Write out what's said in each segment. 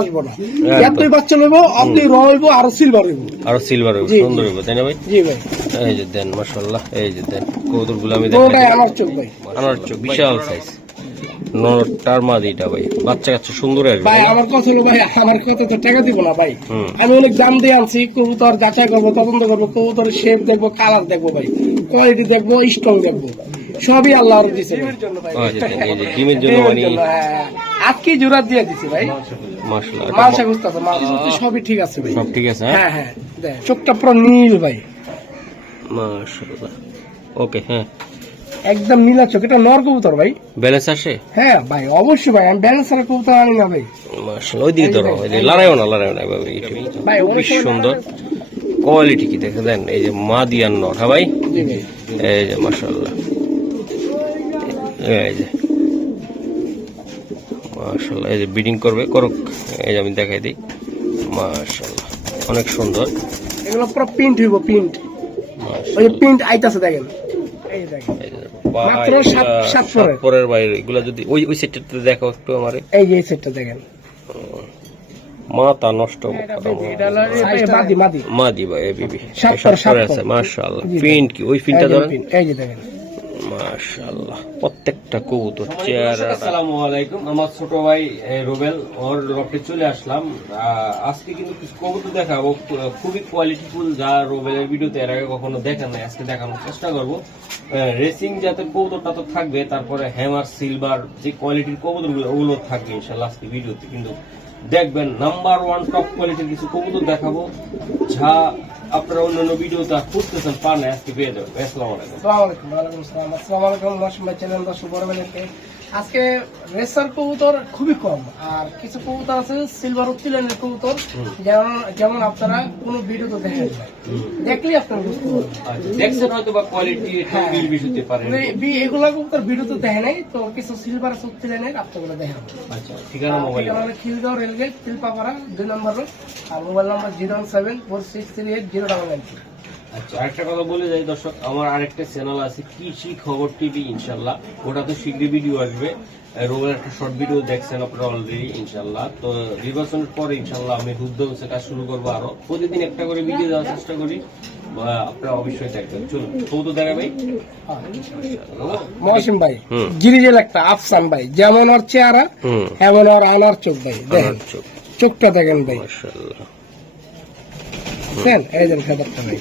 আসবো না, এতই বাচ্চা নেবো, আপনি রইবো আর সিলভার হইবো, আরো সিলভার হইবো, জি, সুন্দর হইবো, তাই না ভাই? জি ভাই। এই যে দেন মাশাআল্লাহ, এই যে দেন কবুতর গুলো আমি ওটাই দেখাই, আমার চোখ ভাই, আমার চোখ বিশাল সাইজ, নরটার মাদিটা ভাই, বাচ্চা কাচ্চা সুন্দর আসবে ভাই। আমার কথা হলো ভাই, আমার কথা তো টাকা দিব না ভাই, আমি অনেক দাম দিয়ে আনছি। কবুতর যাচাই করবো, তদন্ত করবো, কবুতরের শেপ দেখবো, কালার দেখবো ভাই, কোয়ালিটি দেখবো, স্ট্রং দেখবো, সবই আল্লাহর দিছে ভাই। এই যে ডিমের জন্য মানে আজকে জোড়া দিয়ে দিছি ভাই, মাশাআল্লাহ, মালসা গুস্তাছে, মালসা সবই ঠিক আছে ভাই, সব ঠিক আছে। হ্যাঁ হ্যাঁ, দেখ চোখটা পুরো নীল ভাই, মাশাআল্লাহ, ওকে, হ্যাঁ একদম নীলা চোখ। এটা নর কবুতর ভাই, ব্যালেন্স আসে, হ্যাঁ ভাই অবশ্যই ভাই, আমি ব্যালেন্স ছাড়া কবুতর আনি না ভাই। মাশাআল্লাহ, ওই দিকে ধরো, ওই যে লড়াইও না ভাবে, ভাই খুবই সুন্দর কোয়ালিটি কি দেখে দেন। এই যে মাদি আর নর, হ্যাঁ ভাই, জি ভাই। এই যে মাশাআল্লাহ, এই যে মাশাআল্লাহ, এই যে ব্রিডিং করবে করুক, এই যে আমি দেখাই দিই, মাশাআল্লাহ অনেক সুন্দর। এগুলো পুরো প্রিন্ট হইব, প্রিন্ট, ওই যে প্রিন্ট আইতাছে দেখেন, এই যে দেখেন মাত্র সাত পরের বাইরে এগুলা যদি ওই সেটটাতে দেখো একটু আমারে, এই যে এই সেটটা দেখেন, মাথা নষ্ট মাদি মাদি মাদি ভাই, বিবি সাত পরে আছে মাশাআল্লাহ। প্রিন্ট কি ওই প্রিন্টটা ধরেন, এই যে দেখেন মাশাআল্লাহ, প্রত্যেকটা কবুতর চেহারা। আসসালামু আলাইকুম, আমার ছোট ভাই রুবেল ওর লফটে চলে আসলাম। আজকে কিন্তু কিছু কবুতর দেখাবো, খুবই কোয়ালিটিফুল, যা রুবেলের ভিডিওতে এর আগে কখনো দেখেন না, আজকে দেখানোর চেষ্টা করবো। রেসিং জাতের কবুতরটা তো থাকবে, তারপরে হ্যামার সিলভার যে কোয়ালিটির কবুতর ওগুলো থাকবে ইনশাআল্লাহ আজকে ভিডিওতে। কিন্তু দেখবেন নাম্বার ওয়ান টপ কোয়ালিটির কিছু কবুতর দেখাবো, যা আপনারা অন্যান্য ভিডিওটা খুঁজতেছেন পান না, আজকে পেয়ে যাবেন। আসসালামু আলাইকুম। আসসালামু আলাইকুম। ওয়ালাইকুম আসসালাম। আসসালামু আলাইকুম দর্শক ভাই, চ্যানেল দর্শক বড় ভাইকে আজকে রেসার কবুতর খুবই কম, আর কিছু কবুতর আছে সিলভার উত্তোলনের কবুতর, যেমন আপনারা কোনো ভিডিও তো দেখেন না, দেখলে আপনারা বুঝতে পারবেন, দেখছেন হয়তো বা কোয়ালিটি বিল বিশ হতে পারে, এগুলা কবুতর ভিডিও তো দেখে নাই, তো কিছু সিলভার উত্তোলনের আপনাগুলো দেখেন। আচ্ছা, ঠিকানা মোবাইল খিলগাঁও রেলগেট, তিলপাপাড়া 2 নম্বর রোড, আর মোবাইল নাম্বার 01746380993। আচ্ছা, আরেকটা কথা বলে যাই দর্শক, আমার আরেকটা চ্যানেল আছে কৃষি খবর টিভি, ইনশাল্লাহ ওটা তো শীঘ্রই ভিডিও আসবে। রোগের একটা শর্ট ভিডিও দেখছেন আপনারা অলরেডি ইনশাল্লাহ। তো নির্বাচনের পরে ইনশাল্লাহ আমি উদ্যোগ সেটা শুরু করবো, আরো প্রতিদিন একটা করে ভিডিও দেওয়ার চেষ্টা করি, আপনারা অবশ্যই দেখবেন। চলুন কবুতর দেখা ভাই। মহসিন ভাই গিরিজেল একটা আফসান ভাই, যেমন ওর চেহারা এমন ওর আনার চোখ ভাই, দেখেন চোখটা দেখেন ভাই, মাশাআল্লাহ, এই যে ফেদারটা ভাই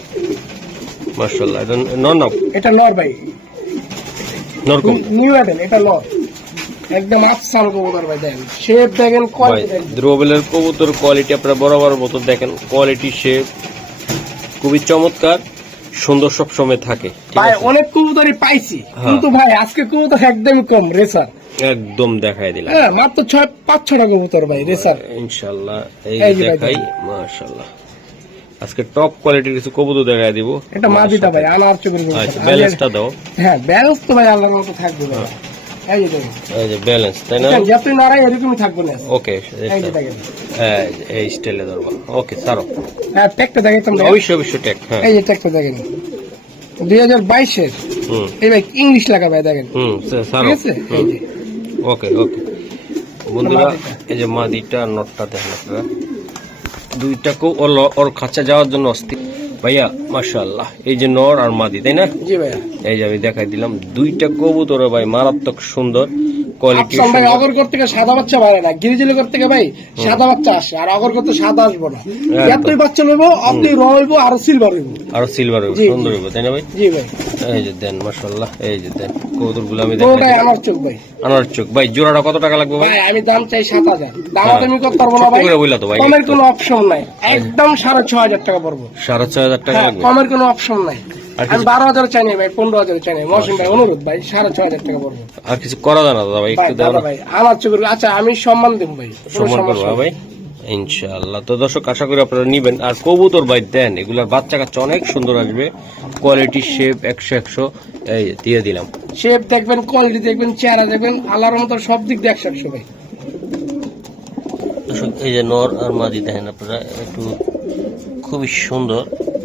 মাশাআল্লাহ। এটা নর না, এটা নর ভাই, নর কবুতর, নিউ অ্যাডেন, এটা নর, একদম আফসান কবুতর ভাই, দেখেন শেপ দেখেন, কোয়ালিটি দেখেন। দ্রোবেলের কবুতর কোয়ালিটি আপনারা বরাবর মতো দেখেন, কোয়ালিটি শেপ খুবই চমৎকার, সুন্দর সব সময় থাকে। ভাই অনেক কবুতরই পাইছি, কিন্তু ভাই আজকে কবুতর একদমই কম রেসার, একদম দেখাই দিলাম, হ্যাঁ মাত্র 5-6টা কবুতর ভাই রেসার ইনশাআল্লাহ। এই দেখাই মাশাআল্লাহ, আজকে টপ কোয়ালিটির কিছু কবুতর দেখাই দিব। এটা মাদিটা ভাই, আনার চোখের কবুতর। আচ্ছা, ব্যালেন্সটা দাও। হ্যাঁ ব্যালেন্স তো ভাই আল্লাহর মতো থাকবে ভাই, এই যে দেখেন, এই যে ব্যালেন্স, তাই না? যতই নড়াই এরকমই থাকবে না। ওকে, এই যে দেখেন, এই স্টাইলে ধরবা। ওকে ছাড়ো, হ্যাঁ ট্যাগটা দেখেন তোমরা, অবশ্যই ট্যাগ, হ্যাঁ এই যে ট্যাগটা দেখেন 2022-এর, এই ভাই ইংলিশ লেখা ভাই দেখেন, ছাড়ো, ঠিক আছে? এই যে ওকে বন্ধুরা, এই যে মাদিটা নটটা দেখেন আপনারা, দুইটাকেও ওর খাঁচা যাওয়ার জন্য অস্থির ভাইয়া, মাশাআল্লাহ। এই যে নর আর মাদি, তাই না? জি ভাইয়া, এই যে আমি দেখাই দিলাম দুইটা কবুতর ভাই, মারাত্মক সুন্দর কোয়ালিটি। ভাই অগরকর থেকে সাদা বাচ্চা বাড়ে না, গিরিজেলের থেকে ভাই সাদা বাচ্চা আসে, আর অগরকর থেকে সাদা আসবো না, এতই বাচ্চা নেবো, আপনি রইবো আর সিলভার হইবো, আরো সিলভার হইবো, সুন্দর হইবো, তাই না ভাই? জি ভাই। এই যে দেন মাশাআল্লাহ, এই যে দেন কবুতর গুলো আমি ওটাই দেখাই, আমার চোখ ভাই, আনার চোখ ভাই। জোড়াটা কত টাকা লাগবে ভাই? আমি দাম চাই 7,000, দাম আমি করতে পারবো না ভাই, বললা তো ভাই, কমের কোনো অপশন নাই, একদম 6,500 টাকা পড়বো, 6,500 টাকা লাগবে, কমের কোনো অপশন নাই। আমি 12,000 চাই না ভাই, 15,000 চাই না, মহসিন ভাই অনুরোধ ভাই, 6,500 টাকা পড়বো। আর কিছু করা যায় না দাদা ভাই, একটু দাও ভাই আমার চোখের, আচ্ছা আমি সম্মান দেবো ভাই, সম্মান করবো ভাই ইনশাআল্লাহ। তো দর্শক আশা করি আপনারা নিবেন। আর কবুতর ভাই দেন, এগুলার বাচ্চা কাচ্চা অনেক সুন্দর আসবে, কোয়ালিটি শেপ 100 এই দিয়ে দিলাম। শেপ দেখবেন, কোয়ালিটি দেখবেন, চেহারা দেখবেন, আল্লাহর মতো সব দিক দিয়ে 100 ভাই। দর্শক এই যে নর আর মাদি দেখেন আপনারা, একটু খুবই সুন্দর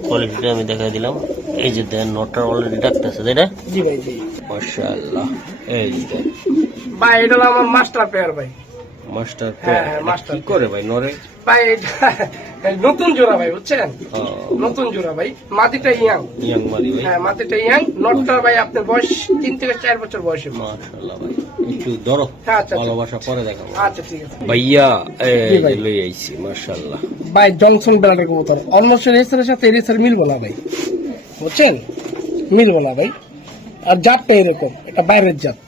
কোয়ালিটিটা আমি দেখাই দিলাম। এই যে দেন নটটা অলরেডি ডাকতেছে, তাই না? জি ভাই জি, মাশাআল্লাহ। এই যে ভাই এটা হলো আমার মাস্টার পেয়ার ভাই, মাস্টার হ্যাঁ, হ্যাঁ, মাস্টার কি করে ভাই নরে? ভাই এটা নতুন জোড়া ভাই বুঝছেন, ও, নতুন জোড়া ভাই, মাদিটা ইয়াং। ইয়াং মাদি ভাই। হ্যাঁ মাদিটা ইয়াং, নটটা ভাই আপনার বয়স 3 থেকে 4 বছর বয়স হবে। মাশাআল্লাহ ভাই, একটু ধরো, হ্যাঁ, আচ্ছা, আচ্ছা। ভালোবাসা পরে দেখাবো। আচ্ছা ঠিক আছে ভাইয়া জি ভাই। লই আইছি মাশাআল্লাহ। ভাই জনসন ব্লাডের কবুতর, অন্য রেসারের সাথে এই রেসার মিলবো না ভাই বুঝছেন, মিলবো না ভাই। আর জাতটা এরকম, এটা বাইরের জাত।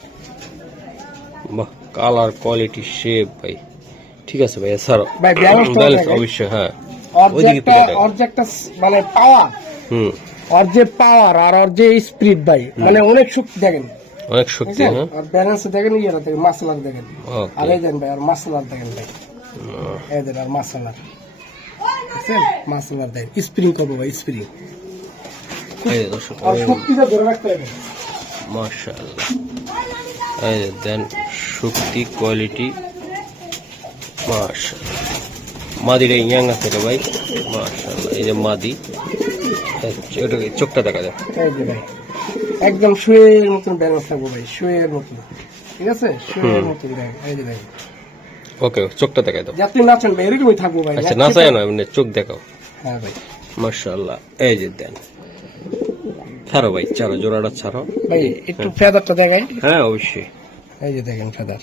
বাহ, কালার কোয়ালিটি শেপ ভাই ঠিক আছে ভাই। স্যার ভাই ব্যবস্থা থাকে। অবশ্যই হ্যাঁ। ওর যে ওইদিকে একটা, থেকে দেখ। ওর যে একটা মানে পাওয়ার, হুম, ওর যে পাওয়ার আর ওর যে স্পিড ভাই, মানে অনেক শক্তি দেখেন, অনেক শক্তি বুঝছেন? হ্যাঁ। আর ব্যালেন্স দেখেন, ইয়েরা দেখেন, মাসলার দেখেন। ওকে। আর এই দেন ভাই, আর মাসলার দেখেন ভাই, এই দেন আর মাসলার, বুঝছেন? মাসলার দেন, স্প্রিং করবো ভাই, স্প্রিং। এই যে দর্শক, আর শক্তিটা ধরে রাখতে হবে। মাশাআল্লাহ, এই যে দেন শক্তি কোয়ালিটি মাশাআল্লাহ। মাদিটা ইয়াং আছে রে ভাই মাশাআল্লাহ। এই যে মাদি, এটা চোখটা দেখা যায়। এই যে ভাই একদম শুয়ের মতন ব্যালেন্স থাকবো ভাই, শুয়ের মতন, ঠিক আছে, শুয়ের মতন দেখেন, এই যে দেখেন। ওকে, চোখটা দেখাই দাও। যাতে নাচেন ভাই, এরকমই থাকবো ভাই। আচ্ছা, না চাই না, এমনি চোখ দেখাও। হ্যাঁ ভাই। মাশাআল্লাহ, এই যে দেন, ছাড়ো ভাই, ছাড়ো, জোড়াটা ছাড়ো ভাই একটু ফেদারটা দেখাই। হ্যাঁ অবশ্যই। এই যে দেখেন ফেদার,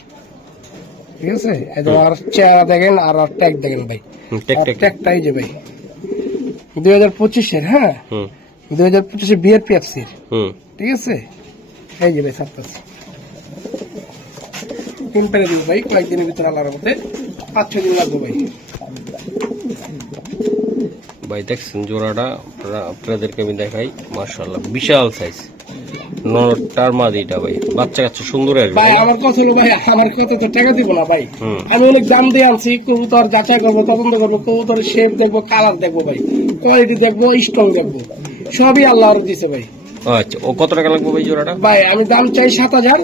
ঠিক আছে। এই যে আর চেহারা দেখেন, আর ট্যাগ দেখেন ভাই, টেক আর টেক। ট্যাগটা এই যে ভাই 2025-এর, হ্যাঁ হুম 2025-এর বিআরপিএফসির, হুম। ঠিক আছে। এই যে ভাই সাপ্তাস তিন পেরে দিব ভাই, কয়েকদিনের ভিতরে আল্লাহর মধ্যে 5-6 দিন লাগবে ভাই। ভাই দেখছেন জোড়াটা, আপনাদেরকে আমি দেখাই। মাশাআল্লাহ, বিশাল সাইজ, নটার মাদিটা ভাই, বাচ্চা কাচ্চা সুন্দর আসবে ভাই আমার কথা হলো ভাই, আমার কথা তো টাকা দিব না ভাই। হুম। আমি অনেক দাম দিয়ে আনছি, কবুতর যাচাই করবো, তদন্ত করবো, কবুতরের শেপ দেখবো, কালার দেখবো ভাই, কোয়ালিটি দেখবো, স্ট্রং দেখবো, সবই আল্লাহ দিছে ভাই। আচ্ছা, ও কত টাকা লাগবে ভাই জোড়াটা? ভাই আমি দাম চাই 7,000,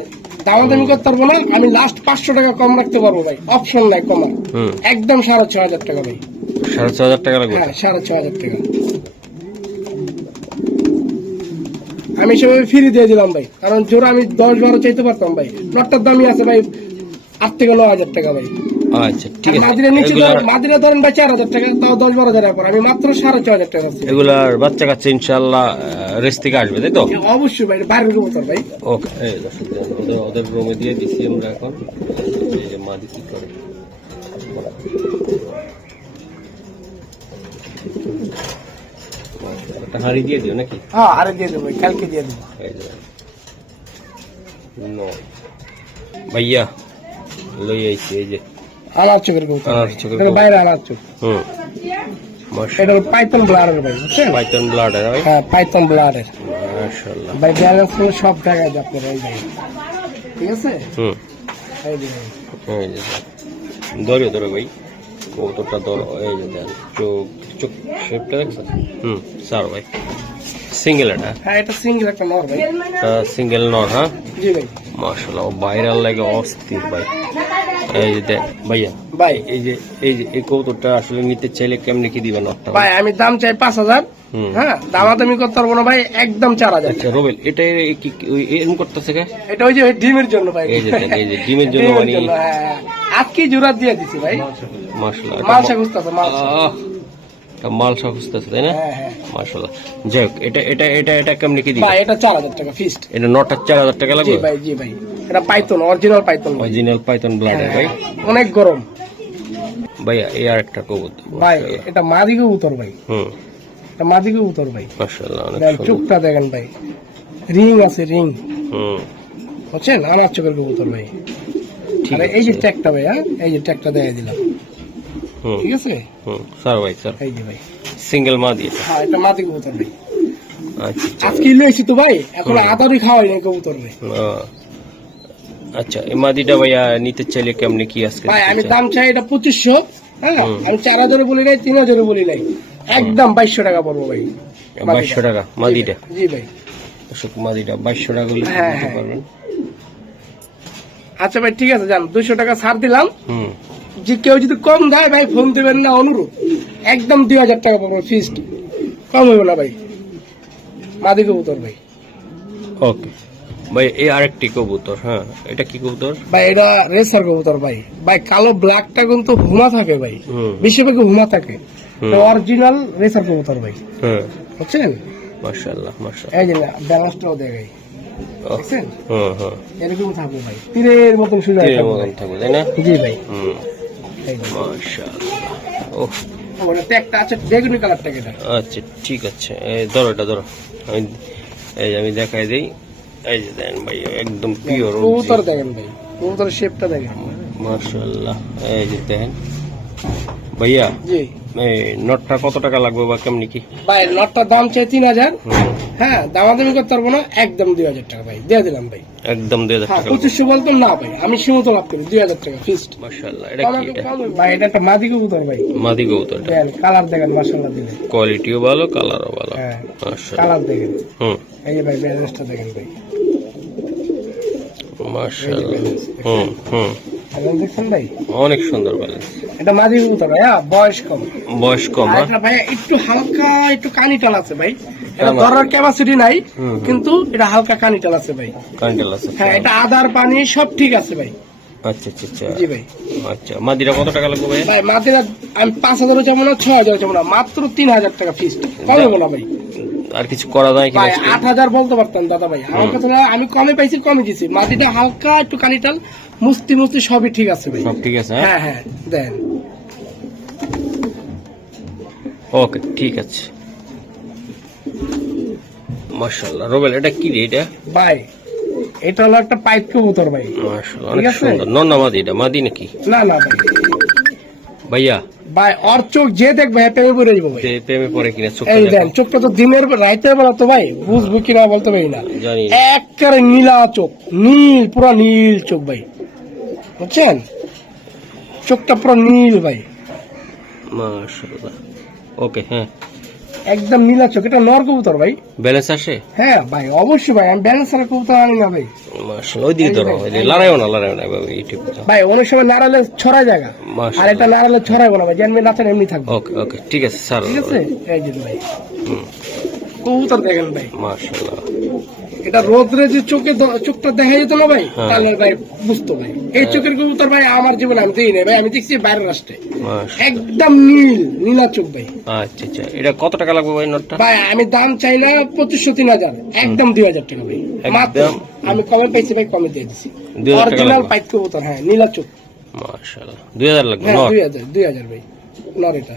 দামাদামি করতে পারবো না, আমি লাস্ট 500 টাকা কম রাখতে পারবো ভাই, অপশন নাই কমার, হুম, একদম 6,500 টাকা ভাই। 6,500 টাকা লাগবে। হ্যাঁ 6,500 টাকা আমি সেভাবে ফ্রি দিয়ে দিলাম ভাই, কারণ জোড়া আমি 10-12 চাইতে পারতাম ভাই, লটটার দামই আছে ভাই 8 থেকে 9,000 টাকা ভাই। আচ্ছা ঠিক আছে। মাদিরা নিচে এগুলার- মাদিরা ধরেন ভাই 4,000 টাকা, তাও 10-12,000 পর আমি মাত্র 6,500 টাকা পাচ্ছি। এগুলার বাচ্চা কাচ্চা ইনশাআল্লাহ রেস থেকে আসবে, তাই তো? অবশ্যই ভাই, বাইরের কবুতর ভাই। ওকে, এই দর্শক দেখেন, ওদের রুমে দিয়ে দিছি আমরা এখন। এই যে মাদি কি করে, একটা হাঁড়ি দিয়ে দিও নাকি? হ্যাঁ আরে দিয়ে দেবো ভাই, কালকে দিয়ে দেবো। এই যে নো ভাইয়া লই আইছি, এই যে আমার চোখের কবুতর আমার ভাই। চোখের এটা কবুতর। বাইরে আমার চোখ, হুম এটা পাইথন ব্লাডের ভাই, বুঝছেন? পাইথন ব্লাড ভাই হ্যাঁ পাইথন ব্লাডের মাশাআল্লাহ। ভাই, ব্যালেন্স করে সব জায়গায় আপনার এই জায়গায়, ঠিক আছে। হুম, এই যে ভাই, এই যে ধরো ধরো ভাই, কতটা ধরো, এই যে দেন চোখ, চোখ শেপটা দেখছেন? হুম, স্যার ভাই সিঙ্গেল, এটা হ্যাঁ এটা সিঙ্গেল একটা নর ভাই। সিঙ্গেল নর, হ্যাঁ জি ভাই। মাশাআল্লাহ, ভাইরাল লাগে অস্থির ভাই। এই যে দেন ভাইয়া, ভাই এই কৌতুকটা আসলে নিতে চাইলে কেমনে কি দিবেন নটটা? ভাই আমি দাম চাই 5,000, হুম। হ্যাঁ দামাদামি করতে পারবো না ভাই, একদম 4,000। আচ্ছা রোবেল, এটা কি এরকম করতেছে কে? এটা ওই যে ওই ডিমের জন্য ভাই, এই যে দেন, এই যে ডিমের জন্য মানে হ্যাঁ, আজকে জোড়া দিয়ে দিছি ভাই, মাশাআল্লাহ, মালসা খুঁজতেছে মালসা। মালসা খুঁজতেছে তাই না? হ্যাঁ হ্যাঁ মাশাআল্লাহ, যাই হোক, এটা কেমনে কি দিবেন? ভাই, এটা 4,000 টাকা ফিক্সড। এটা নটটা 4,000 টাকা জি লাগবে? ভাই, জি ভাই, এটা পাইথন, অরিজিনাল পাইথন ভাই। অরিজিনাল পাইথন ব্লাডের ভাই। অনেক গরম ভাইয়া এই আর একটা কবুতর ভাই, এটা মাদি কবুতর ভাই, হুম, এটা মাদি কবুতর ভাই। মাশাআল্লাহ, অনেক দেখেন সুন্দর। চোখটা দেখেন ভাই, রিং আছে রিং, হুম, বুঝছেন? আমার চোখের কবুতর ভাই। ঠিক আরে এই যে আছে। ট্যাগটা ভাই, হ্যাঁ এই যে ট্যাগটা দেখাই দিলাম, হুম, ঠিক আছে। হুম, স্যার ভাই, স্যার এই যে ভাই, সিঙ্গেল মা দিয়ে। হ্যাঁ এটা মাদি কবুতর ভাই। আচ্ছা আজকে লইছি তো ভাই, এখন আদারই খাওয়াই নাই কবুতর ভাই। আচ্ছা, এই মাদিটা ভাইয়া নিতে চাইলে কেমনে কি আজকে ভাই আমি দিতে চাই? দাম চাই এটা 2,500, হ্যাঁ হুম। আমি 4,000 বলি নাই, 3,000 বলি নাই, একদম 2,200 টাকা পড়বো ভাই। 2,200 টাকা মাদিটা? জি ভাই। অশোক মাদিটা 2,200 টাকা হলে হ্যাঁ, দিতে হ্যাঁ। পারবেন? আচ্ছা ভাই ঠিক আছে, যান 200 টাকা ছাড় দিলাম। হুম, যে কেউ যদি কম দেয় ভাই ফোন দেবেন না, অনুরোধ, একদম 2,000 টাকা পড়বো ফিক্সড, কম হইব না ভাই। মাদি কবুতর ভাই। ওকে ভাই এই আরেকটি কবুতর, হ্যাঁ এটা কি কবুতর? ভাই এটা রেসার কবুতর ভাই। ভাই কালো ব্ল্যাকটা কিন্তু হুমা থাকে ভাই, বেশিরভাগ হুমা থাকে, অরিজিনাল রেসার কবুতর ভাই। হ্যাঁ বুঝছেন? মাশাআল্লাহ মাশাআল্লাহ। এই যে ব্যালেন্সটাও দেখাই, দেখছেন? হ্যাঁ হ্যাঁ, এরকম থাকবে ভাই, তীরের মতন সুযোগ এর মতন থাকবে তাই না? জি ভাই। এই যে মাশাআল্লাহ। ওহ ওটা ট্যাগটা আছে বেগুনি কালার ট্যাগ এটা। আচ্ছা ঠিক আছে, এই ধরো এটা ধরো, এই যে আমি দেখাই দিই। এই যে দেখেন ভাই একদম পিওর কবুতর দেখেন ভাই, কবুতরের শেপটা দেখেন মাশাআল্লাহ। এই যে দেখেন ভাইয়া, জি এই নটটা কত টাকা লাগবে বা কেমনি কি? ভাই। নটটার দাম চাই 3000। হ্যাঁ, দামাদামি করতে পারবো না, একদম 2000 টাকা ভাই দিয়ে দিলাম ভাই। একদম 2000 হ্যাঁ, টাকা। 2500 বলতো না ভাই, আমি সীমিত লাভ করি 2000 টাকা ফিক্সড। মাশাআল্লাহ। এটা কি এটা? ভাই এটা একটা মাদি কবুতর ভাই, মাদি কবুতর। দেখেন কালার দেখেন মাশাআল্লাহ দিলে, কোয়ালিটিও ভালো, কালারও ভালো। হ্যাঁ মাশাআল্লাহ। কালার দেখেন। হুম এই যে ভাই ব্যালেন্সটা দেখেন ভাই, মাশাআল্লাহ। হুম ব্যালেন্স দেখছেন ভাই? অনেক সুন্দর ব্যালেন্স। এটা মাদি কবুতর ভাই, হ্যাঁ বয়স কম। বয়স কম। আর এটা ভাই একটু হালকা একটু কানি টাল আছে ভাই, এটা ধরার ক্যাপাসিটি নাই কিন্তু এটা হালকা কানি টাল আছে ভাই। কান্ডেল আছে। হ্যাঁ, এটা আদার পানি সব ঠিক আছে ভাই। আচ্ছা আচ্ছা আচ্ছা। জি ভাই। আচ্ছা মাদিরা কত টাকা লাগবে ভাই? ভাই মাদিরা আমি 5000 চাবো না, 6000 চাবো না, মাত্র 3000 টাকা ফিক্সড, কমে বলা ভাই। আর কিছু করা যায় কি? ভাই 8000 বলতে পারতাম দাদা ভাই, আমার কাছে আমি কমে পাইছি, কমে দিছি। মাটিটা হালকা একটু কানিটাল, মুস্তি মুস্তি সবই ঠিক আছে ভাই। সব ঠিক আছে? হ্যাঁ হ্যাঁ দেন। ওকে ঠিক আছে। মাশাআল্লাহ। রোবেল এটা কি রে এটা? ভাই এটা হলো একটা পাইপ কবুতর ভাই। মাশাআল্লাহ অনেক সুন্দর। নন্না মাদি, এটা মাদি নাকি? না না ভাই, ভাইয়া ভাই ওর চোখ যে দেখবে প্রেমে পড়ে যাবো ভাই। প্রেমে পড়ে কিনা চোখ? এই দেন চোখটা তো দিনের রাইতে বেলা তো ভাই বুঝবো কিনা বলতে পারি না, জানি একেবারে নীলা চোখ, নীল পুরো নীল চোখ ভাই, বুঝছেন? চোখটা পুরো নীল ভাই, মাশাআল্লাহ। ওকে হ্যাঁ, একদম নীলা চোখ। এটা নর কবুতর ভাই। ব্যালেন্স আসে? হ্যাঁ ভাই অবশ্যই ভাই, আমি ব্যালেন্স ছাড়া কবুতর আনি না ভাই। মাশাআল্লাহ। ওই দিকে ধরো, ওই দিকে লড়াইও না এভাবে ইউটিউব। ভাই অনেক সময় নাড়ালে ছড়ায় জায়গা, আর এটা নাড়ালে ছড়াইবো না ভাই, জানবে নাচেন এমনি থাকবে। ওকে ওকে ঠিক আছে স্যার। ঠিক আছে। এই যে ভাই কবুতর দেখেন ভাই, মাশাআল্লাহ। এটা রোদ্রে যে চোখটা দেখা যেত না ভাই, তাহলে ভাই বুঝতো ভাই। এই চোখের কবুতর ভাই আমার জীবনে আমি দেখি না ভাই, আমি দেখছি বাইরের রাষ্ট্রে, একদম নীল নীলা চোখ ভাই। আচ্ছা আচ্ছা। এটা কত টাকা লাগবে ভাই নটটা? ভাই আমি দাম চাইলে 2500 3000, একদম 2000 টাকা ভাই মাত্র। আমি কমে পাইছি ভাই, কমে দিয়ে দিছি। 2000 টাকা অরিজিনাল লাগবে? পাইপ কবুতর, হ্যাঁ নীলা চোখ। মাশাআল্লাহ 2000 লাগবে হ্যাঁ নট? 2000 ভাই নর এটা।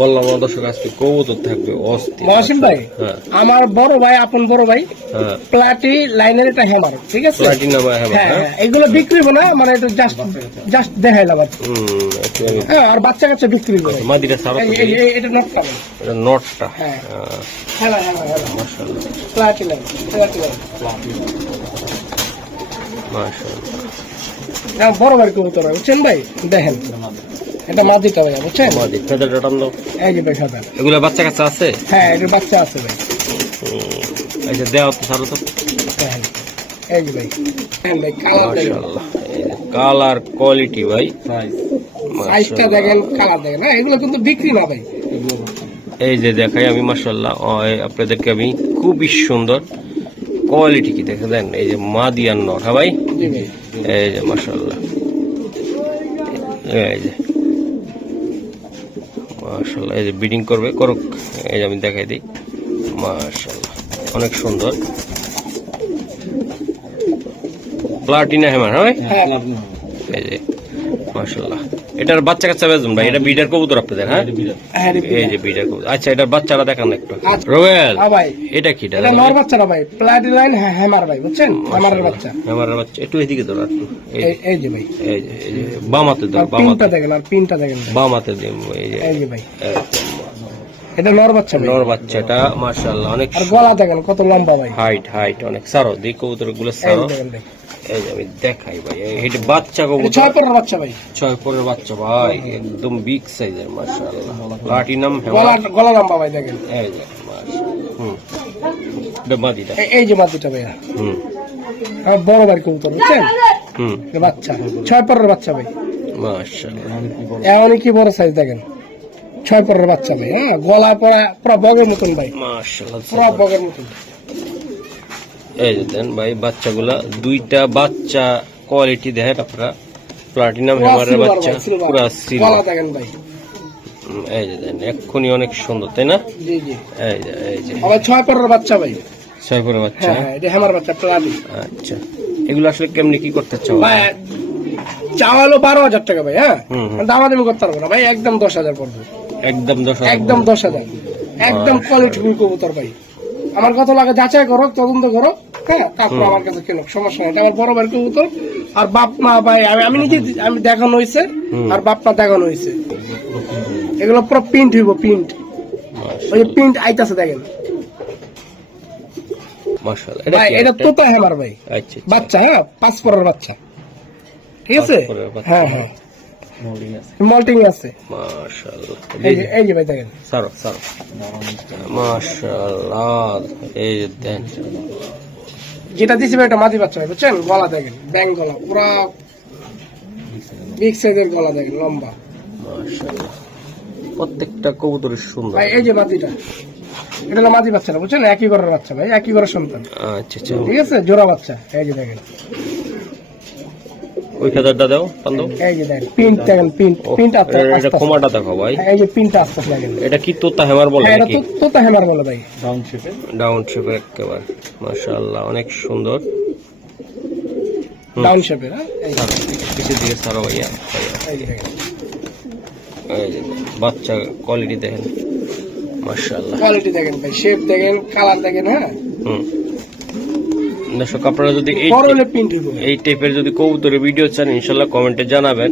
বললাম আমার দর্শক আজকে কবুতর থাকবে অস্থির। মহসিন ভাই হ্যাঁ আমার বড় ভাই, আপন বড় ভাই, হ্যাঁ। প্লাটি লাইনের এটা হ্যামার, ঠিক আছে? প্লাটিনাম হ্যাঁ হ্যাঁ হ্যাঁ, এগুলো বিক্রি হবে না, মানে এটা জাস্ট দেখাইলাম আর কি। একটু আমি হ্যাঁ, আর বাচ্চা কাচ্চা বিক্রি করে। মাদিটা সারা তো এই- এই- এটা নটটা ভাই। এটা নটটা। হ্যাঁ হ্যাঁ ভাই, হ্যাঁ হ্যাঁ মাশাআল্লাহ প্লাটিনাম। মাশাআল্লাহ। বড় ভাই কবুতর ভাই, বুঝছেন ভাই? দেখেন এটা মাদিটা ভাই, বুঝছেন? মাদি ফেদারটা টান দাও। এই যে ভাই সাদা। এগুলা বাচ্চা কাচ্চা আছে? হ্যাঁ এটার বাচ্চা আছে ভাই। এই যে দেওয়া তো সারা তো। দেখেন এই যে ভাই, দেখেন ভাই কালার দেখেন, মাশাআল্লাহ। কালার কোয়ালিটি ভাই, সাইজটা দেখেন, কালার দেখেন। না এগুলো কিন্তু বিক্রি না ভাই। এই যে দেখাই আমি মাশাআল্লাহ আপনাদেরকে, আমি খুবই সুন্দর কোয়ালিটি কি দেখে দেন। এই যে মাদিয়ান নর, হ্যাঁ ভাই? জি ভাই। এই যে মাশাআল্লাহ, এই যে মাশাআল্লাহ। এই যে ব্রিডিং করবে করুক, এই যে আমি দেখাই দিই। মাশাআল্লাহ অনেক সুন্দর প্লাটিনা হ্যামার, হ্যাঁ ভাই? হ্যাঁ এই যে মাশাআল্লাহ। এটার বাচ্চা কাচ্চা বেজুন ভাই, এটা বিডার কবুতর আপনাদের? হ্যাঁ হ্যাঁ এই যে বিডার কবুতর। আচ্ছা এটার বাচ্চারা দেখান একটু। আচ্ছা। রোয়েল হ্যাঁ ভাই, এটা কি? এটা নর বাচ্চা না ভাই, প্লাটি লাইন হ্যামার ভাই, বুঝছেন? হ্যামারের বাচ্চা। হ্যামারের বাচ্চা। একটু এদিকে ধরো একটু। এই যে ভাই, এই যে বাম হাতে ধরো, আর বাম পিনটা হাতে, দেখেন, আর পিনটা দেখেন ভাই। বাম হাতে দিন। এই যে এই যে ভাই, এটা নর বাচ্চা ভাই। নর বাচ্চাটা মাশাআল্লাহ অনেক আর গলা দেখেন কত লম্বা ভাই। হাইট অনেক। সারো দিই কবুতর গুলো এই সারো। দেখেন দেখেন, এই যে আমি দেখাই ভাই, এটা বাচ্চা এটা কবুতর, 6 পরের বাচ্চা ভাই। 6 পরের বাচ্চা ভাই, একদম বিগ সাইজের মাশাআল্লাহ। প্লাটিনাম গলা লম্বা ভাই দেখেন। এই যে মাশাআল্লাহ। এটা মাদিটা। এই যে বাচ্চাটা ভাইয়া, হুম আর বড় ভাই কবুতর, বুঝছেন? হুম এটা বাচ্চা 6 পরের বাচ্চা ভাই। মাশাআল্লাহ এমনই কি বড় সাইজ দেখেন, 6 পরের বাচ্চা ভাই। হ্যাঁ গলায় পুরা বগের মতন ভাই, মাশাআল্লাহ। পুরা বগের মতন। এই যে দেন ভাই বাচ্চাগুলা, দুইটা বাচ্চা কোয়ালিটি দেখেন আপনারা, প্লাটিনাম হেমারের বাচ্চা, পুরা সিলভার। গলা দেখেন ভাই, এই যে দেন এক্ষুনি অনেক সুন্দর, তাই না? জি জি। এই যে আবার 6 পরের বাচ্চা ভাই। 6 পরের বাচ্চা। হ্যাঁ হ্যাঁ, এটা হেমার বাচ্চা প্লাটি। আচ্ছা, এগুলো আসলে কেমনি কি করতে চাও? ভাই চাওয়ালো 12,000 টাকা ভাই। হ্যাঁ, হুম, হুম। দামাদামি করতে পারবো না ভাই, একদম 10,000 পড়বে। একদম 10,000? একদম 10,000, একদম কোয়ালিটিফুল কবুতর ভাই। আমার কত লাগে যাচাই করো, তদন্ত করো, হ্যাঁ, তারপর আমার কাছে কেন, সমস্যা নেই। এটা আমার বড় ভাইয়ের কবুতর, আর বাপ মা ভাই আমি নিজে আমি দেখানো হয়েছে, আর বাপ মা দেখানো হয়েছে। এগুলো পুরো প্রিন্ট হইব, প্রিন্ট। ওই যে প্রিন্ট আইতাছে দেখেন মাশাআল্লাহ। এটা ভাই, কি এটা একটা? তোতা হেমার ভাই আচ্ছা বাচ্চা। হ্যাঁ, 5 পরের বাচ্চা, ঠিক আছে। 5 পরের বাচ্চা। হ্যাঁ হ্যাঁ, মল্টিং আছে। মাশাআল্লাহ। এই যে ভাই দেখেন, সারো মাশাআল্লাহ। এই যে দেন যেটা দিছি ভাই, এটা মাদি বাচ্চা ভাই, বুঝছেন? গলা দেখেন, ব্যাং গলা, পুরা বিগ সাইজের গলা দেখেন, লম্বা। মাশাআল্লাহ, প্রত্যেকটা কবুতরের সুন্দর। ভাই এই যে মাদিটা, এটা হলো মাদি বাচ্চা না, বুঝছেন? একই ঘরের বাচ্চা ভাই, একই ঘরের সন্তান, আচ্ছা আচ্ছা। ঠিক আছে, জোড়া বাচ্চা। এই যে দেখেন, ওই ফেদারটা দাও পান্দো। এই যে দেখেন প্রিন্ট দেখেন, প্রিন্ট আছে। এটা খোমাটা দেখো ভাই, এই যে প্রিন্ট আসছে দেখেন। এটা কি তোতা হেমার বলে হ্যাঁ, এটা নাকি? তোতা হেমার বলে ভাই, ডাউন শেপের একেবারে। মাশাআল্লাহ, অনেক সুন্দর। ডাউন শেপের। হ্যাঁ, এই যে, পিছের দিকে সারো ভাইয়া। এই যে দেখেন, এই যে বাচ্চা কোয়ালিটি দেখেন, মাশাআল্লাহ। কোয়ালিটি দেখেন ভাই, শেপ দেখেন, কালার দেখেন। হ্যাঁ, হুম। দর্শক আপনারা যদি বড় হলে প্রিন্ট হইব। এই টাইপের যদি কবুতরের ভিডিও চান, ইনশাল্লাহ কমেন্টে জানাবেন।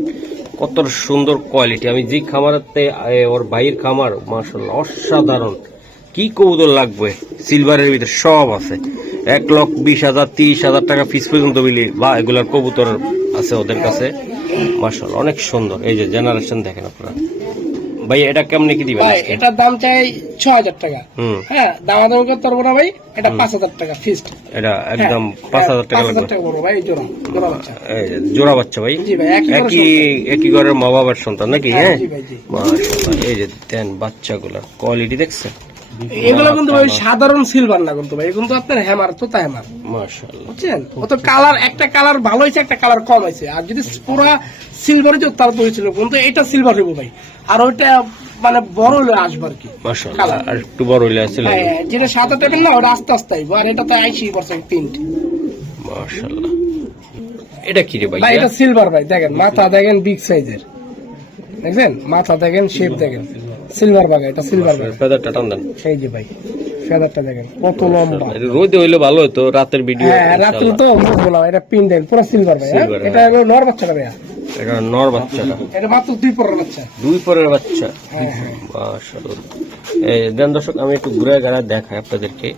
কত সুন্দর কোয়ালিটি। আমি যে খামারতে ওর ভাইয়ের খামার, মাশাআল্লাহ অসাধারণ। কি কবুতর লাগবে, সিলভারের ভিতরে সব আছে। 1,20,000 30,000 টাকা পিস পর্যন্ত বিলি বা এগুলার কবুতর আছে ওদের কাছে, মাশাআল্লাহ অনেক সুন্দর। এই যে জেনারেশন দেখেন আপনারা। ভাই এটা কেমনে কি দিবেন? ভাই এটার দাম চাই 6,000 টাকা। হুম। হ্যাঁ, দামাদামি করতে পারবো না ভাই, এটা 5,000 টাকা ফিক্সড। এটা একদম 5,000 টাকা লাগবে। 5,000 টাকা পড়বে ভাই, জোড়া বাচ্চা। এই যে জোড়া বাচ্চা ভাই, জি ভাই, একই ঘরের মা বাবার সন্তান নাকি? হ্যাঁ, জি ভাই, জি। মাশাআল্লাহ। এই যে দেন বাচ্চাগুলা কোয়ালিটি দেখছেন, এগুলো কিন্তু ভাই সাধারণ সিলভার না, কিন্তু ভাই কিন্তু আপনার হেমার, তোতা হেমার, মাশাআল্লাহ। বুঝছেন? ও তো কালার, একটা কালার ভালো হয়েছে, একটা কালার কম হয়েছে। আর যদি পুরা সিলভার হইতো তার তো হয়েছিল, কিন্তু এটা সিলভার হইব ভাই, আর ওইটা মানে বড় হলে আসবে আর কি। মাশাআল্লাহ, আর একটু বড় হইলে আসলে হ্যাঁ, যেটা 7-8 টাকা না, ওটা আস্তে আস্তে আইব, আর এটা তো 80% প্রিন্ট। মাশাআল্লাহ। এটা কি রে ভাই? ভাই এটা সিলভার ভাই, দেখেন মাথা দেখেন, বিগ সাইজের, দেখছেন মাথা দেখেন, শেপ দেখেন, সিলভার বাগা, এটা সিলভার বাগা। ফেদারটা টান দেন। এই যে ভাই ফেদারটা দেখেন কত লম্বা। রোদে হইলে ভালো হতো, রাতের ভিডিও। হ্যাঁ, রাত্রে তো বুঝবো না, এটা পিন দেন, পুরো সিলভার ভাই। হ্যাঁ, Silver, এটা হলো নর বাচ্চাটা ভাইয়া, এটা নর বাচ্চাটা, এটা মাত্র 2 পরের বাচ্চা। 2 পরের বাচ্চা। হ্যাঁ হ্যাঁ, মাশাআল্লাহ। এই দেন দর্শক, আমি একটু ঘুরে ঘুরে দেখাই আপনাদেরকে।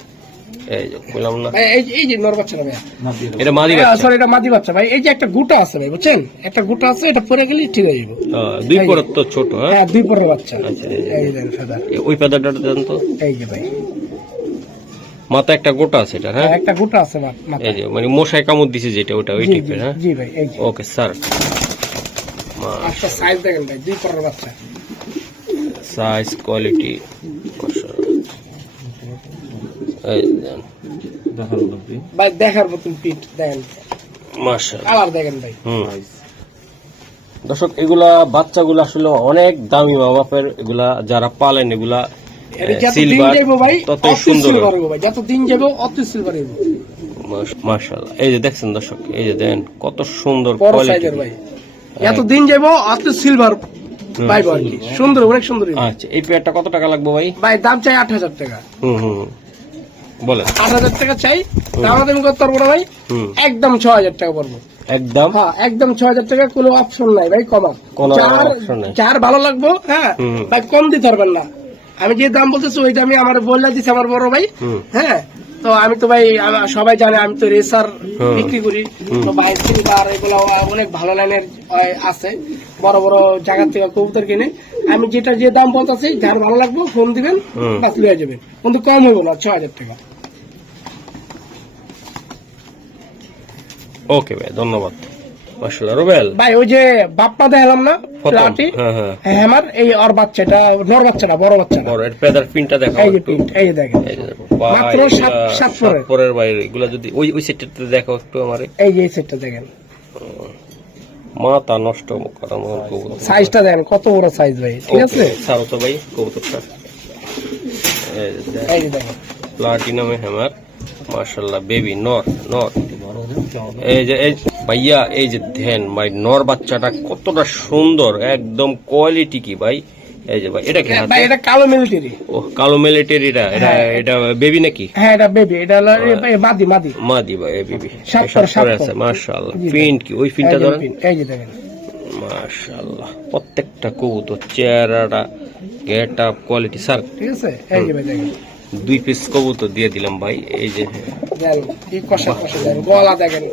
এই যে বললাম না, ভাই এই যে নর বাচ্চাটা ভাইয়া, এটা মাদি বাচ্চা। সরি এটা মাদি বাচ্চা ভাই। এই যে একটা গুটা আছে ভাই, বুঝছেন? একটা গুটা আছে, এটা পরে গেলে ঠিক হয়ে যাবে। 2 পরের তো ছোট। হ্যাঁ, হ্যাঁ, 2 পরের বাচ্চা। আচ্ছা, এই দেন ফেদার, ওই ফেদারটা দেন তো। এই যে ভাই মাথা একটা গোটা আছে এটা। হ্যাঁ, একটা গুটা আছে মাথা। এই যে মানে মশাই কামড় দিছে যেটা, ওটা ওই জি, টাইপের। হ্যাঁ, জি ভাই, এই যে ওকে স্যার। একটা সাইজ দেখেন ভাই, 2 পরের বাচ্চা। সাইজ কোয়ালিটি ভাই দেখার মতন পিট দেখেন, মাশাআল্লাহ। কালার দেখেন ভাই। দর্শক এগুলা বাচ্চাগুলো আসলে অনেক দামি, মা বাপের এগুলা যারা পালেন, এগুলা এটা যত দিন সিলভার যাবে ভাই, তত অত সুন্দর। সিলভার হবে ভাই, যত দিন যাবে অত সিলভার হবে। মাশাআল্লাহ। এই যে দেখছেন দর্শক, এই যে দেন কত সুন্দর বড় কোয়ালিটি সাইজের ভাই, যত দিন যাবে অত সিলভার পাইবো আর কি। সুন্দর, অনেক সুন্দর হবে। আচ্ছা, এই পেয়ারটা কত টাকা লাগবে ভাই? ভাই দাম চাই 8,000 টাকা। বলেন। 8,000 টাকা চাই, দামাদামি করতে পারবো না ভাই, একদম 6,000 টাকা পড়বো। একদম, হ্যাঁ, একদম 6,000 টাকা, কোনো অপশন নাই ভাই কমার। কোনো অপশন নাই। যার ভালো লাগবো, হ্যাঁ ভাই, কম দিতে পারবেন না। আমি যে দাম বলতেছি ওই দামই আমার বললে দিচ্ছে আমার বড় ভাই। হ্যাঁ, তো আমি তো ভাই সবাই জানে আমি তো রেসার বিক্রি করি, তো ভাই সিলভার এগুলো অনেক ভালো লাইনের আছে, বড় বড় জায়গা থেকে কবুতর কিনে। আমি যেটা যে দাম বলতেছি, যার ভালো লাগবে ফোন দিবেন, বাস লিয়ে যাবেন, কিন্তু কম হইব না, 6,000 টাকা। ওকে ভাই, ধন্যবাদ। মাশাআল্লাহ রুবেল ভাই ওই যে বাপ্পা দেখালাম না প্লাটি, হ্যামার, এই ওর বাচ্চাটা নর বাচ্চাটা বড় বাচ্চাটা, বড় এর পেদার পিনটা দেখাও এই যে প্রিন্ট, এই যে দেখেন মাত্র 7 পরের। পরের বাইরে এগুলা যদি ওই সেটটাতে দেখাও একটু আমারে, এই যে এই সেটটা দেখেন, মাথা নষ্ট করার মতো কবুতর। সাইজটা দেখেন কত বড় সাইজ ভাই, ঠিক আছে। ছাড়ো তো ভাই কবুতরটা, এই যে দেখেন প্লাটিনামে হ্যামার, মাশাআল্লাহ বেবি নর নর। এই যে এই ভাইয়া এই যে দেন ভাই নর বাচ্চাটা কতটা সুন্দর, একদম কোয়ালিটি কি ভাই। এই যে ভাই এটা কি ভাই, এটা কালো মিলিটারি। ও কালো মিলিটারিটা, এটা বেবি নাকি? হ্যাঁ এটা বেবি, এটা হলো মাদি মাদি মাদি ভাই বেবি। সাত আছে মাশাআল্লাহ। প্রিন্ট কি ওই প্রিন্টটা ধরেন, এই যে দেখেন মাশাআল্লাহ প্রত্যেকটা কবুতর চেহারাটা গেট আপ কোয়ালিটি স্যার, ঠিক আছে। এই যে ভাই দেখেন 2 পিস কবুতর দিয়ে দিলাম ভাই। এই যে দেখেন কি কষা কষা দেখেন, গলা দেখেন,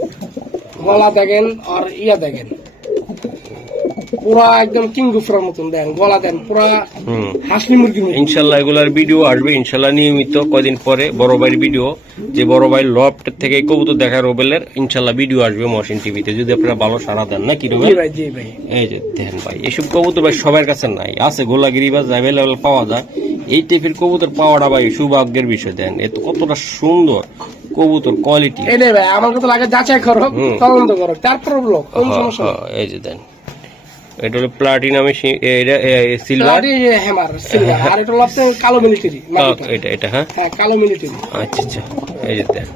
গলা দেখেন, আর ইয়া দেখেন পুরা একদম কিংগুফার মতন দেখেন, গলা দেন পুরা হাসলি মুরগির মতন। ইনশাল্লাহ এগুলার ভিডিও আসবে ইনশাল্লাহ নিয়মিত কয়দিন পরে। বড় ভাইয়ের ভিডিও, যে বড় ভাই লফট থেকে কবুতর দেখা রোবেলের, ইনশাল্লাহ ভিডিও আসবে মহসিন টিভিতে, যদি আপনারা ভালো সাড়া দেন নাকি রোবেল? জি ভাই, জি ভাই। এই যে দেন ভাই এসব কবুতর ভাই সবার কাছে নাই, আছে গোলাগিরি বা অ্যাভেলেবেল পাওয়া যায়। এই টাইপের কবুতর পাওয়াটা ভাই সৌভাগ্যের বিষয়। দেন এত কতটা সুন্দর কবুতর কোয়ালিটি। এই ভাই আমার কথা লাগে যাচাই করো, তদন্ত করো, তারপর বলো কোন সমস্যা। এই যে দেন এটা হলো প্লাটিনামে সিলভার, হ্যামার সিলভার, আর এটা হলো আপনার কালো মিলিটারি। এটা এটা হ্যাঁ কালো মিলিটারি। আচ্ছা আচ্ছা এই যে দেন।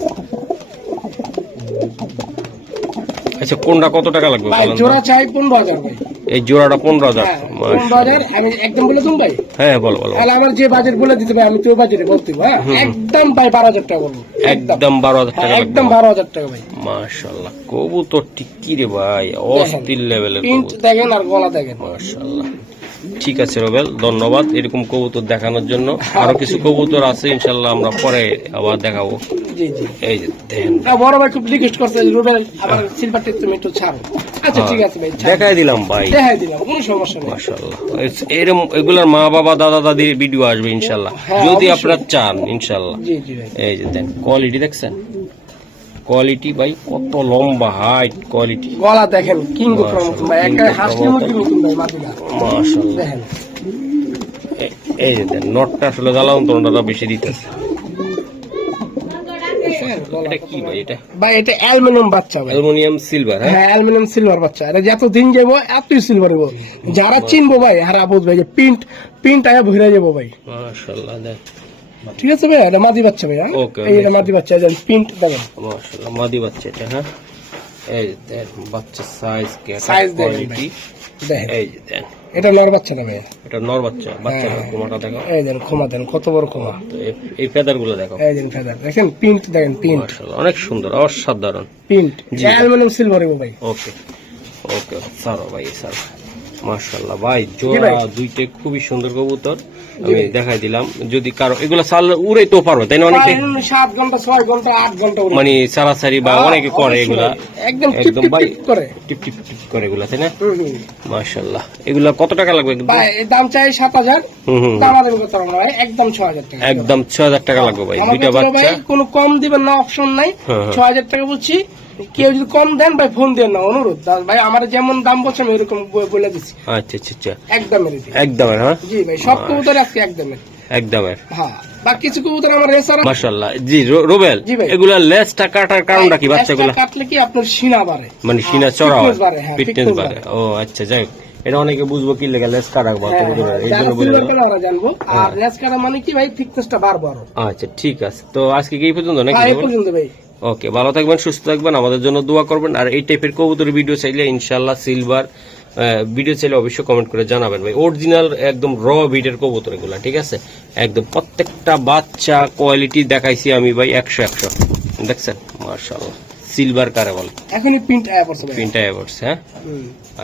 আচ্ছা কোনটা কত টাকা লাগবে ভাই? জোড়া চাই 15,000 ভাই। এই জোড়াটা 15,000। 15,000 আমি একদম বলে দিন ভাই। হ্যাঁ বলো বলো। তাহলে আমার যে বাজেট বলে দিতে ভাই, আমি তো বাজেটে বলতে হ্যাঁ একদম ভাই 12,000 টাকা বলবো। একদম 12,000 টাকা লাগবে। একদম 12,000 টাকা ভাই। মাশাআল্লাহ কবুতর কি রে ভাই, অস্থির লেভেলের প্রিন্ট কবুতর। দেখেন আর গলা দেখেন। মাশাআল্লাহ ঠিক আছে রোবেল, ধন্যবাদ এরকম কবুতর দেখানোর জন্য। আরো কিছু কবুতর আছে ইনশাআল্লাহ আমরা পরে আবার দেখাবো। জি জি। এই যে দেন বড় ভাই খুব রিকোয়েস্ট করছে রুবেল আমার সিলভারটা তুমি একটু ছাড়ো। আচ্ছা ঠিক আছে ভাই, দেখাই দিলাম ভাই, দেখাই দিলাম, কোনো সমস্যা নেই। মাশাআল্লাহ এরকম এগুলার মা বাবা দাদা দাদির ভিডিও আসবে ইনশাআল্লাহ, যদি আপনারা চান ইনশাআল্লাহ। জি জি ভাই। এই যে দেন কোয়ালিটি দেখছেন, কোয়ালিটি ভাই কত লম্বা হাইট, কোয়ালিটি গলা দেখেন কিংগুফার মতন ভাই, একটা হাসলি মুরগির মতন ভাই মাদিনা। মাশাআল্লাহ দেখেন এই যে দেন নটটা আসলে জ্বালান্তরটা বেশি দিতেছে। এটা কি ভাই? এটা ভাই এটা অ্যালুমিনিয়াম বাচ্চা ভাই, অ্যালুমিনিয়াম সিলভার। হ্যাঁ অ্যালুমিনিয়াম সিলভার বাচ্চা। এটা যত দিন যাবো এতই সিলভার হবো, যারা চিনবো ভাই হারা বুঝবে যে প্রিন্ট আয়া ভরে যাবো ভাই। মাশাআল্লাহ দেন ঠিক আছে ভাই, এটা মাদি বাচ্চা ভাই। ওকে এই এটা মাদি বাচ্চা, প্রিন্ট দেখেন মাশাআল্লাহ মাদি বাচ্চা এটা। হ্যাঁ এই দেন বাচ্চা সাইজ সাইজ দেখেন কোয়ালিটি দেখেন। এই যে দেন এটা নর বাচ্চা না ভাই, এটা নর বাচ্চা। বাচ্চা কোমাটা দেখো, এই দেন ক্ষমা দেন কত বড় ক্ষমা। তো এই ফেদার গুলো দেখো, এই দেন ফেদার দেখেন, প্রিন্ট দেখেন, প্রিন্ট মাশাআল্লাহ অনেক সুন্দর অসাধারণ প্রিন্ট অ্যালুমিনিয়াম সিলভার হবো ভাই। ওকে ওকে সারো ভাই সারো। মাশাআল্লাহ ভাই জোড়া দুইটা খুবই সুন্দর কবুতর, আমি দেখাই দিলাম। যদি কারো এগুলো চাল উড়ে তো পারো তাই না, অনেকে 7 ঘন্টা 6 ঘন্টা 8 ঘন্টা মানে সারাসারি বা অনেকে করে এগুলা, একদম একদম ভাই করে টিপ টিপ টিপ করে এগুলা তাই না। মাশাআল্লাহ এগুলা কত টাকা লাগবে? ভাই এর দাম চাই 7,000, দাম আমাদের কথা না ভাই, একদম 6,000 টাকা। একদম 6,000 টাকা লাগবে ভাই দুইটা আমাদের বাচ্চা। ভাই কোনো কম দিবেন না, অপশন নাই। 6,000 টাকা বলছি, কেউ যদি কম দেন ভাই ফোন দেন না, অনুরোধ ভাই, আমার যেমন দাম বলছে আমি ওরকম বলে দিচ্ছি। আচ্ছা আচ্ছা আচ্ছা একদমের একদমের। হ্যাঁ জি ভাই, সব কবুতর আজকে একদমের। একদমের হ্যাঁ বা কিছু কবুতর আমার রেসার। মাশাআল্লাহ জি রোবেল জি ভাই। এগুলা লেজটা কাটার কারণটা কি? বাচ্চাগুলো কাটলে কি আপনার সিনা বাড়ে, মানে সিনা চড়া হয়, fitness বাড়ে, হ্যাঁ, ফিটনেস fitness বাড়ে। ও আচ্ছা যাই হোক, এটা অনেকে বুঝবো কি লেগে লেজ কাটা বা এই জন্য বলে দিলাম। আমরা জানবো। আর লেস কাটা মানে কি ভাই, থিকনেসটা বাড়বো আরো। আচ্ছা ঠিক আছে, তো আজকে কি এই পর্যন্ত নাকি? হ্যাঁ এই পর্যন্ত ভাই। ওকে ভালো থাকবেন সুস্থ থাকবেন, আমাদের জন্য দোয়া করবেন। আর এই টাইপের কবুতরের ভিডিও চাইলে ইনশাআল্লাহ সিলভার ভিডিও চাইলে অবশ্যই কমেন্ট করে জানাবেন ভাই। অরিজিনাল একদম র বিটের কবুতর এগুলা, ঠিক আছে? একদম প্রত্যেকটা বাচ্চা কোয়ালিটি দেখাইছি আমি ভাই 100 দেখছেন মাশাআল্লাহ। সিলভার কারে বলে এখনই প্রিন্ট আয়া পড়ছে ভাই, প্রিন্ট এভার্স। হ্যাঁ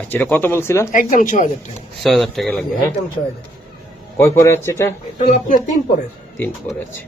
আচ্ছা এটা কত বলছিলাম? একদম 6,000 টাকা। 6,000 টাকা লাগবে। হ্যাঁ একদম 6,000। কয় পরে আছে এটা? এটা হলো আপনার 3 পরে। 3 পরে আছে।